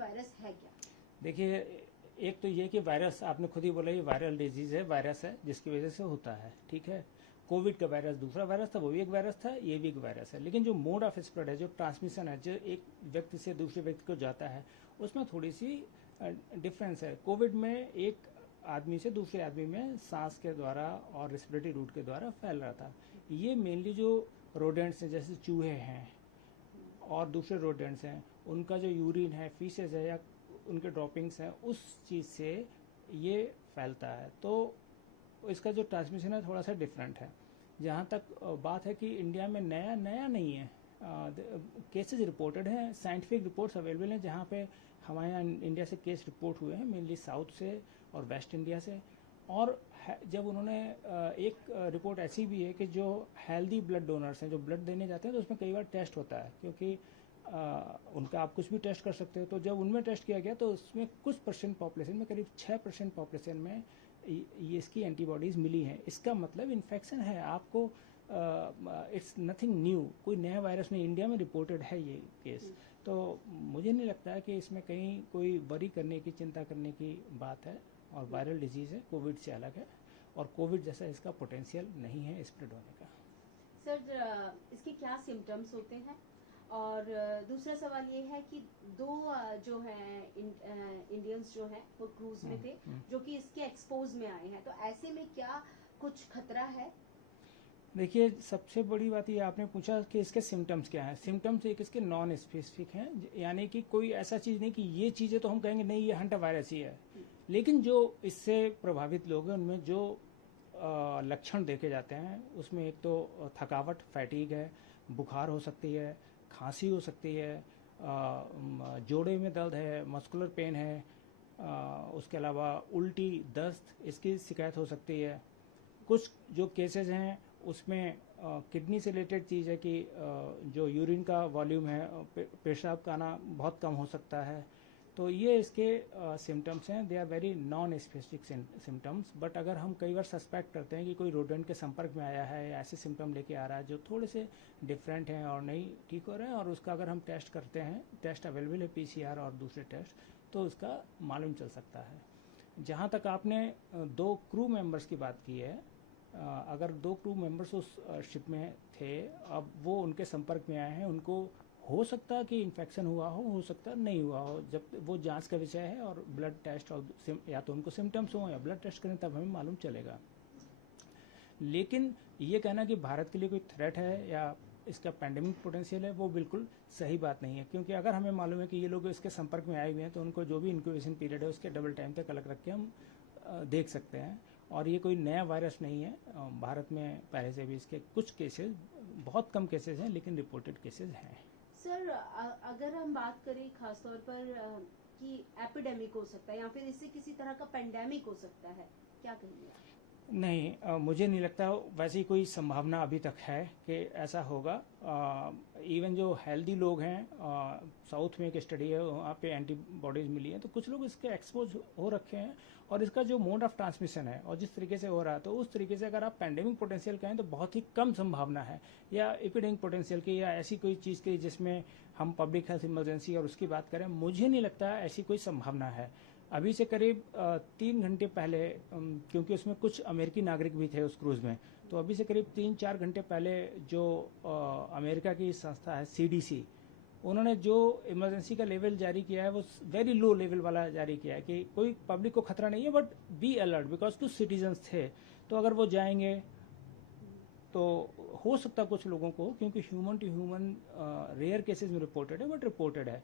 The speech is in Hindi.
वायरस है क्या? देखिए, एक तो ये कि वायरस आपने खुद ही बोला, ये वायरल डिजीज है, वायरस है जिसकी वजह से होता है, ठीक है। कोविड का वायरस दूसरा वायरस था, वो भी एक वायरस था, ये भी एक वायरस है। लेकिन जो मोड ऑफ स्प्रेड है, जो ट्रांसमिशन है, जो एक व्यक्ति से दूसरे व्यक्ति को जाता है, उसमें थोड़ी सी डिफरेंस है। कोविड में एक आदमी से दूसरे आदमी में सांस के द्वारा और रेस्पिरेटरी रूट के द्वारा फैल रहा था। ये मेनली जो रोडेंट्स हैं, जैसे चूहे हैं और दूसरे रोडेंट्स हैं, उनका जो यूरिन है, फीसेज है, या उनके ड्रॉपिंग्स हैं, उस चीज़ से ये फैलता है। तो इसका जो ट्रांसमिशन है थोड़ा सा डिफरेंट है। जहाँ तक बात है कि इंडिया में नया नहीं है, केसेस रिपोर्टेड हैं, साइंटिफिक रिपोर्ट्स अवेलेबल हैं, जहाँ पे हमारे यहाँ इंडिया से केस रिपोर्ट हुए हैं, मेनली साउथ से और वेस्ट इंडिया से। और जब उन्होंने एक रिपोर्ट ऐसी भी है कि जो हेल्दी ब्लड डोनर्स हैं, जो ब्लड देने जाते हैं, तो उसमें कई बार टेस्ट होता है, क्योंकि उनका आप कुछ भी टेस्ट कर सकते हो। तो जब उनमें टेस्ट किया गया तो उसमें कुछ परसेंट पॉपुलेशन में, करीब 6% पॉपुलेशन में ये इसकी एंटीबॉडीज मिली हैं। इसका मतलब इन्फेक्शन है। आपको इट्स नथिंग न्यू, कोई नया वायरस नहीं, इंडिया में रिपोर्टेड है ये केस। तो मुझे नहीं लगता है कि इसमें कहीं कोई वरी करने की, चिंता करने की बात है। और वायरल डिजीज है, कोविड से अलग है, और कोविड जैसा इसका पोटेंशियल नहीं है स्प्रेड होने का। सर, इसके क्या सिम्टम्स होते हैं? और दूसरा सवाल ये है कि दो जो हैं इंडियंस जो हैं वो क्रूज में थे, जो कि इसके एक्सपोज में आए हैं, तो ऐसे में क्या कुछ खतरा है? देखिए, सबसे बड़ी बात ये आपने पूछा कि इसके सिम्टम्स क्या हैं। सिम्टम्स एक इसके नॉन स्पेसिफिक हैं, यानी कि कोई ऐसा चीज नहीं कि ये चीजें तो हम कहेंगे नहीं ये हंटा वायरस ही है। लेकिन जो इससे प्रभावित लोग हैं उनमें जो लक्षण देखे जाते हैं, उसमें एक तो थकावट, फैटीग है, बुखार हो सकती है, खांसी हो सकती है, जोड़े में दर्द है, मस्कुलर पेन है, उसके अलावा उल्टी, दस्त, इसकी शिकायत हो सकती है। कुछ जो केसेस हैं उसमें किडनी से रिलेटेड चीज़ है कि जो यूरिन का वॉल्यूम है, पेशाब का आना बहुत कम हो सकता है। तो ये इसके सिम्टम्स हैं। They are very non specific symptoms, but अगर हम कई बार सस्पेक्ट करते हैं कि कोई रोडेंट के संपर्क में आया है, ऐसे सिम्टम लेके आ रहा है जो थोड़े से डिफरेंट हैं और नहीं ठीक हो रहे हैं, और उसका अगर हम टेस्ट करते हैं, टेस्ट अवेलेबल है PCR और दूसरे टेस्ट, तो उसका मालूम चल सकता है। जहाँ तक आपने 2 क्रू मेंबर्स की बात की है, अगर 2 क्रू मेंबर्स उस शिप में थे, अब वो उनके संपर्क में आए हैं, उनको हो सकता है कि इन्फेक्शन हुआ हो सकता है नहीं हुआ हो, जब वो जांच का विषय है। और ब्लड टेस्ट, और या तो उनको सिम्टम्स हो या ब्लड टेस्ट करें, तब हमें मालूम चलेगा। लेकिन ये कहना कि भारत के लिए कोई थ्रेट है या इसका पैंडेमिक पोटेंशियल है, वो बिल्कुल सही बात नहीं है। क्योंकि अगर हमें मालूम है कि ये लोग इसके संपर्क में आए हुए हैं, तो उनको जो भी इंक्यूबेशन पीरियड है उसके डबल टाइम तक अलग रख के हम देख सकते हैं। और ये कोई नया वायरस नहीं है, भारत में पहले से भी इसके कुछ केसेस, बहुत कम केसेस हैं लेकिन रिपोर्टेड केसेस हैं। सर, अगर हम बात करें खासतौर पर कि एपिडेमिक हो सकता है या फिर इससे किसी तरह का पेंडेमिक हो सकता है, क्या कहेंगे आप? नहीं, मुझे नहीं लगता वैसी कोई संभावना अभी तक है कि ऐसा होगा। इवन जो हेल्दी लोग हैं, साउथ में एक स्टडी है, वहाँ पे एंटीबॉडीज मिली है, तो कुछ लोग इसके एक्सपोज हो रखे हैं। और इसका जो मोड ऑफ ट्रांसमिशन है और जिस तरीके से हो रहा है, तो उस तरीके से अगर आप पैंडेमिक पोटेंशियल कहें तो बहुत ही कम संभावना है, या एपिडेमिक पोटेंशियल की, या ऐसी कोई चीज़ की जिसमें हम पब्लिक हेल्थ इमरजेंसी और उसकी बात करें, मुझे नहीं लगता ऐसी कोई संभावना है। अभी से करीब 3 घंटे पहले, क्योंकि उसमें कुछ अमेरिकी नागरिक भी थे उस क्रूज में, तो अभी से करीब 3-4 घंटे पहले जो अमेरिका की संस्था है CDC, उन्होंने जो इमरजेंसी का लेवल जारी किया है वो वेरी लो लेवल वाला जारी किया है कि कोई पब्लिक को खतरा नहीं है, बट बी अलर्ट, बिकॉज कुछ सिटीजन्स थे, तो अगर वो जाएंगे तो हो सकता कुछ लोगों को, क्योंकि human to human rare cases में रिपोर्टेड है, बट रिपोर्टेड है।